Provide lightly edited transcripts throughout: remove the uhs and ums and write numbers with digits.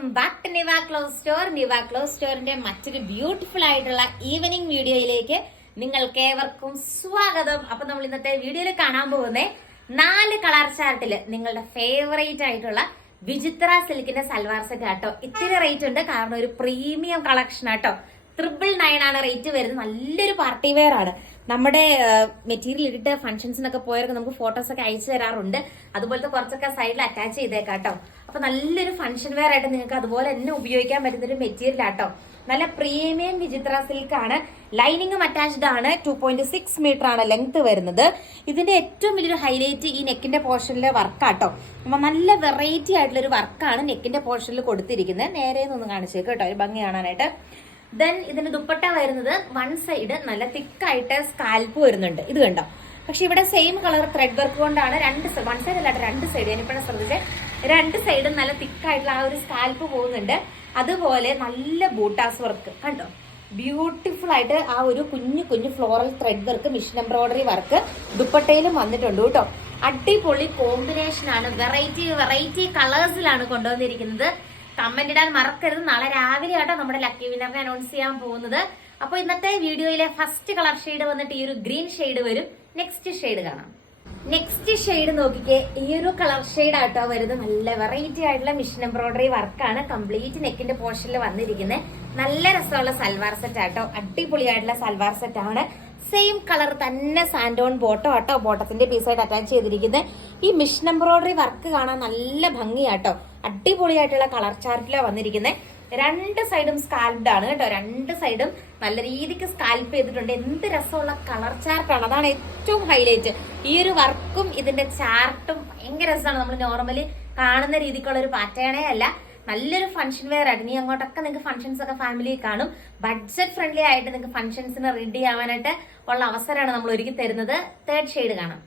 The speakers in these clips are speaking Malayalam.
Welcome back to Niva cloth store. Niva cloth സ്റ്റോറിന്റെ മറ്റൊരു ബ്യൂട്ടിഫുൾ ആയിട്ടുള്ള ഈവനിങ് വീഡിയോയിലേക്ക് നിങ്ങൾക്ക് ഏവർക്കും സ്വാഗതം. അപ്പൊ നമ്മൾ ഇന്നത്തെ വീഡിയോയിൽ കാണാൻ പോകുന്ന 4 കളർ ചാർട്ടില് നിങ്ങളുടെ ഫേവറേറ്റ് ആയിട്ടുള്ള വിചിത്ര സിൽക്കിന്റെ സൽവാർ സെറ്റ് ആട്ടോ. ഇത്തിരി റേറ്റ് ഉണ്ട്, കാരണം ഒരു പ്രീമിയം കളക്ഷൻ ആട്ടോ. 999 ആണ് റേറ്റ് വരുന്നത്. നല്ലൊരു പാർട്ടി വെയർ ആണ്. നമ്മുടെ മെറ്റീരിയൽ ഇട്ടിട്ട് ഫംഗ്ഷൻസിനൊക്കെ പോയവർക്ക് നമുക്ക് ഫോട്ടോസ് ഒക്കെ അയച്ചു തരാറുണ്ട്. അതുപോലത്തെ കുറച്ചൊക്കെ സൈഡിൽ അറ്റാച്ച് ചെയ്തേക്കാട്ടോ. അപ്പൊ നല്ലൊരു ഫംഗ്ഷൻ വെയർ ആയിട്ട് നിങ്ങൾക്ക് അതുപോലെ തന്നെ ഉപയോഗിക്കാൻ പറ്റുന്ന ഒരു മെറ്റീരിയൽ ആട്ടോ. നല്ല പ്രീമിയം വിചിത്ര സിൽക്ക് ആണ്. ലൈനിങ്ങും അറ്റാച്ച്ഡ് ആണ്. 2.6 മീറ്റർ ആണ് ലെങ്ത് വരുന്നത്. ഇതിന്റെ ഏറ്റവും വലിയൊരു ഹൈലൈറ്റ് ഈ നെക്കിന്റെ പോർഷനിലെ വർക്കാട്ടോ. അപ്പൊ നല്ല വെറൈറ്റി ആയിട്ടുള്ള ഒരു വർക്കാണ് നെക്കിന്റെ പോർഷനിൽ കൊടുത്തിരിക്കുന്നത്. നേരെ ഒന്ന് കാണിച്ചേക്ക് കേട്ടോ, ഒരു ഭംഗി കാണാനായിട്ട്. ദെൻ ഇതിന്റെ ദുപ്പട്ട വരുന്നത് വൺ സൈഡ് നല്ല തിക്കായിട്ട് സ്കാൽപ്പ് വരുന്നുണ്ട്. ഇത് കണ്ടോ? പക്ഷെ ഇവിടെ സെയിം കളർ ത്രെഡ് വർക്ക് കൊണ്ടാണ് വൺ സൈഡ് അല്ലാണ്ട് 2 സൈഡ്. ഞാനിപ്പോഴും ശ്രദ്ധിച്ചേ, 2 സൈഡും നല്ല തിക്കായിട്ടുള്ള ആ ഒരു സ്കാൽപ്പ് പോകുന്നുണ്ട്. അതുപോലെ നല്ല ബൂട്ടാസ് വർക്ക് കണ്ടോ, ബ്യൂട്ടിഫുൾ ആയിട്ട് ആ ഒരു കുഞ്ഞു കുഞ്ഞു floral thread work, machine embroidery work ദുപ്പട്ടയിലും വന്നിട്ടുണ്ട് കേട്ടോ. അടിപൊളി കോമ്പിനേഷൻ ആണ്. വെറൈറ്റി കളേഴ്സിലാണ് കൊണ്ടുവന്നിരിക്കുന്നത്. കമന്റ് ഇടാൻ മറക്കരുത്. നാളെ രാവിലെ ആട്ടോ നമ്മുടെ ലക്കി വിന്നറിനെ അനൗൺസ് ചെയ്യാൻ പോകുന്നത്. അപ്പൊ ഇന്നത്തെ വീഡിയോയിലെ ഫസ്റ്റ് കളർ ഷെയ്ഡ് വന്നിട്ട് ഈ ഒരു ഗ്രീൻ ഷെയ്ഡ് വരും. നെക്സ്റ്റ് ഷെയ്ഡ് കാണാം. നെക്സ്റ്റ് ഷെയ്ഡ് നോക്കിക്കേ, ഈ ഒരു കളർ ഷെയ്ഡ് ആട്ടോ വരുന്നത്. നല്ല വെറൈറ്റി ആയിട്ടുള്ള മിഷൻ എംബ്രോയിഡറി വർക്കാണ് കംപ്ലീറ്റ് നെക്കിന്റെ പോർഷനിൽ വന്നിരിക്കുന്നത്. നല്ല രസമുള്ള സൽവാർ സെറ്റ് ആട്ടോ. അടിപൊളിയായിട്ടുള്ള സൽവാർ സെറ്റ് ആണ്. സെയിം കളർ തന്നെ സാൻഡോൺ ബോട്ടം ആട്ടോ. ബോട്ടത്തിന്റെ പീസായിട്ട് അറ്റാച്ച് ചെയ്തിരിക്കുന്നത്. ഈ മിഷൻ എംബ്രോയിഡറി വർക്ക് കാണാൻ നല്ല ഭംഗിയാട്ടോ. അടിപൊളിയായിട്ടുള്ള കളർ ചാർട്ടിലാണ് വന്നിരിക്കുന്നത്. 2 സൈഡും സ്കാൽപ്ഡ് ആണ് കേട്ടോ. 2 സൈഡും നല്ല രീതിക്ക് സ്കാൽപ്പ് ചെയ്തിട്ടുണ്ട്. എന്ത് രസമുള്ള കളർ ചാർട്ടാണ്. അതാണ് ഏറ്റവും ഹൈലൈറ്റ്. ഈ ഒരു വർക്കും ഇതിന്റെ ചാർട്ടും ഭയങ്കര രസമാണ്. നമ്മൾ നോർമലി കാണുന്ന രീതിക്കുള്ള ഒരു പാറ്റേണേ അല്ല. നല്ലൊരു ഫംഗ്ഷൻ വെയർ ആയിട്ട് ഇനി അങ്ങോട്ടൊക്കെ നിങ്ങൾക്ക് ഫംഗ്ഷൻസ് ഒക്കെ ഫാമിലി കാണും. ബഡ്ജറ്റ് ഫ്രണ്ട്ലി ആയിട്ട് നിങ്ങൾക്ക് ഫംഗ്ഷൻസിന് റെഡി ആവാനായിട്ട് ഉള്ള അവസരമാണ് നമ്മൾ ഒരുക്കി തരുന്നത്. 3rd ഷെയ്ഡ് കാണാം.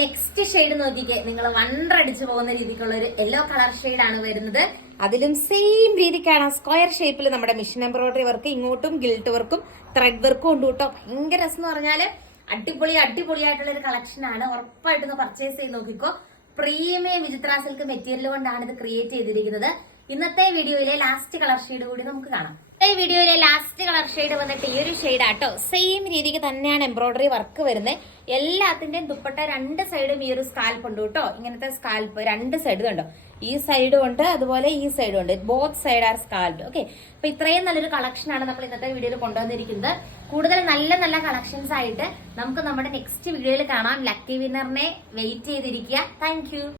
നെക്സ്റ്റ് ഷെയ്ഡ് നോക്കിക്കേ, നിങ്ങൾ വണ്ടടിച്ചു പോകുന്ന രീതിക്കുള്ള ഒരു യെല്ലോ കളർ ഷെയ്ഡ് ആണ് വരുന്നത്. അതിലും സെയിം രീതിക്കാണ് സ്ക്വയർ ഷേപ്പിൽ നമ്മുടെ മിഷൻ എംബ്രോയിഡറി വർക്ക്, ഇങ്ങോട്ടും ഗിൽട്ട് വർക്കും ത്രെഡ് വർക്കും ഉണ്ട് കേട്ടോ. ഭയങ്കര രസം എന്ന് പറഞ്ഞാല് അടിപൊളിയായിട്ടുള്ള ഒരു കളക്ഷൻ ആണ്. ഉറപ്പായിട്ടൊന്ന് പർച്ചേസ് ചെയ്ത് നോക്കിക്കോ. പ്രീമിയം വിചിത്ര സിൽക്ക് മെറ്റീരിയൽ കൊണ്ടാണ് ഇത് ക്രിയേറ്റ് ചെയ്തിരിക്കുന്നത്. ഇന്നത്തെ വീഡിയോയിലെ ലാസ്റ്റ് കളർ ഷെയ്ഡ് കൂടി നമുക്ക് കാണാം. വീഡിയോയിലെ ലാസ്റ്റ് കളർ ഷെയ്ഡ് വന്നിട്ട് ഈ ഒരു ഷെയ്ഡ് ആട്ടോ. സെയിം രീതിക്ക് തന്നെയാണ് എംബ്രോയിഡറി വർക്ക് വരുന്നത്. എല്ലാത്തിന്റെയും ദുപ്പട്ട 2 സൈഡും ഈ ഒരു സ്കാൽപ്പ് ഉണ്ട് കേട്ടോ. ഇങ്ങനത്തെ സ്കാൽപ്പ് 2 സൈഡ് കണ്ടോ. ഈ സൈഡും ഉണ്ട്, അതുപോലെ ഈ സൈഡും ഉണ്ട്. Both side are scalp. Okay, അപ്പൊ ഇത്രയും നല്ലൊരു കളക്ഷൻ ആണ് നമ്മൾ ഇന്നത്തെ വീഡിയോയിൽ കൊണ്ടുവന്നിരിക്കുന്നത്. കൂടുതൽ നല്ല കളക്ഷൻസ് ആയിട്ട് നമുക്ക് നമ്മുടെ നെക്സ്റ്റ് വീഡിയോയിൽ കാണാം. ലക്കി വിന്നറിനെ വെയിറ്റ് ചെയ്തിരിക്കുക. താങ്ക്